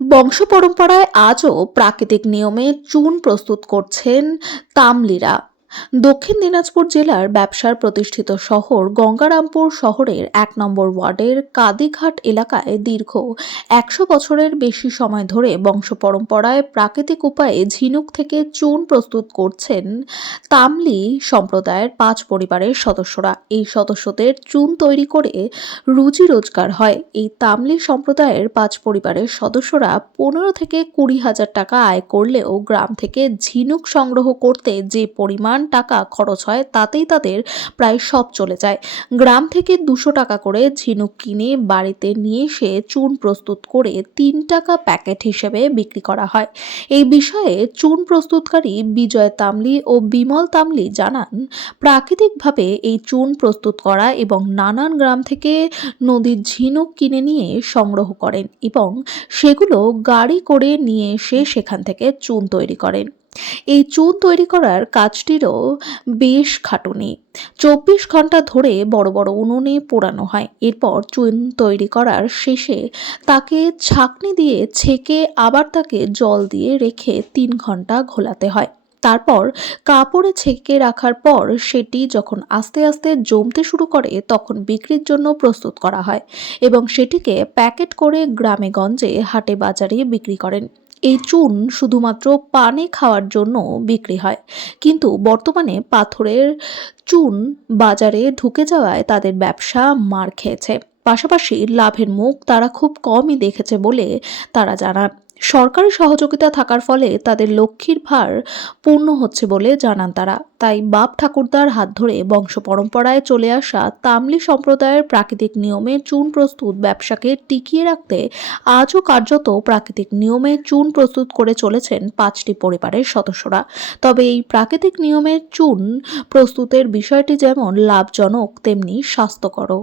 বংশ পরম্পরায় আজও প্রাকৃতিক নিয়মে চুন প্রস্তুত করছেন তামলিরা। দক্ষিণ দিনাজপুর জেলার ব্যবসার প্রতিষ্ঠিত শহর গঙ্গারামপুর শহরের ১ নম্বর ওয়ার্ডের কাদিঘাট এলাকায় দীর্ঘ ১০০ বছরের বেশি সময় ধরে বংশ পরম্পরায় প্রাকৃতিক উপায়ে ঝিনুক থেকে চুন প্রস্তুত করছেন তামলি সম্প্রদায়ের ৫ পরিবারের সদস্যরা। এই সদস্যদের চুন তৈরি করে রুজি রোজগার হয়। এই তামলি সম্প্রদায়ের ৫ পরিবারের সদস্যরা ১৫ থেকে ২০ হাজার টাকা আয় করলেও গ্রাম থেকে ঝিনুক সংগ্রহ করতে যে পরিমাণ টাকা খরচ হয় তাতেই তাদের প্রায় সব চলে যায়। গ্রাম থেকে ২০০ টাকা করে ঝিনুক কিনে বাড়িতে নিয়ে এসে চুন প্রস্তুত করে ৩ টাকা প্যাকেট হিসেবে বিক্রি করা হয়। এই বিষয়ে চুন প্রস্তুতকারী বিজয় তামলি ও বিমল তামলি জানান, প্রাকৃতিকভাবে এই চুন প্রস্তুত করা এবং নানান গ্রাম থেকে নদীর ঝিনুক কিনে নিয়ে সংগ্রহ করেন এবং সেগুলো গাড়ি করে নিয়ে এসে সেখান থেকে চুন তৈরি করেন। এই চুন তৈরি করার কাজটিরও বেশ খাটুনি। ২৪ ঘন্টা ধরে বড় বড় উনুনে পোড়ানো হয়। এরপর চুন তৈরি করার শেষে তাকে ছাঁকনি দিয়ে ছেঁকে আবার তাকে জল দিয়ে রেখে ৩ ঘন্টা ঘোলাতে হয়। তারপর কাপড়ে ছেঁকে রাখার পর সেটি যখন আস্তে আস্তে জমতে শুরু করে তখন বিক্রির জন্য প্রস্তুত করা হয় এবং সেটিকে প্যাকেট করে গ্রামে গঞ্জে হাটে বাজারে বিক্রি করেন। এই চুন শুধুমাত্র পানে খাওয়ার জন্য বিক্রি হয়, কিন্তু বর্তমানে পাথরের চুন বাজারে ঢুকে যাওয়ায় তাদের ব্যবসা মার খেয়েছে। পাশাপাশি লাভের মুখ তারা খুব কমই দেখেছে বলে তারা জানান। সরকারি সহযোগিতা থাকার ফলে তাদের লক্ষ্মীর ভার পূর্ণ হচ্ছে বলে জানান তারা। তাই বাপ ঠাকুরদার হাত ধরে বংশ পরম্পরায় চলে আসা তামলি সম্প্রদায়ের প্রাকৃতিক নিয়মে চুন প্রস্তুত ব্যবসাকে টিকিয়ে রাখতে আজও কার্যত প্রাকৃতিক নিয়মে চুন প্রস্তুত করে চলেছেন ৫টি পরিবারের সদস্যরা। তবে এই প্রাকৃতিক নিয়মের চুন প্রস্তুতের বিষয়টি যেমন লাভজনক তেমনি স্বাস্থ্যকরও।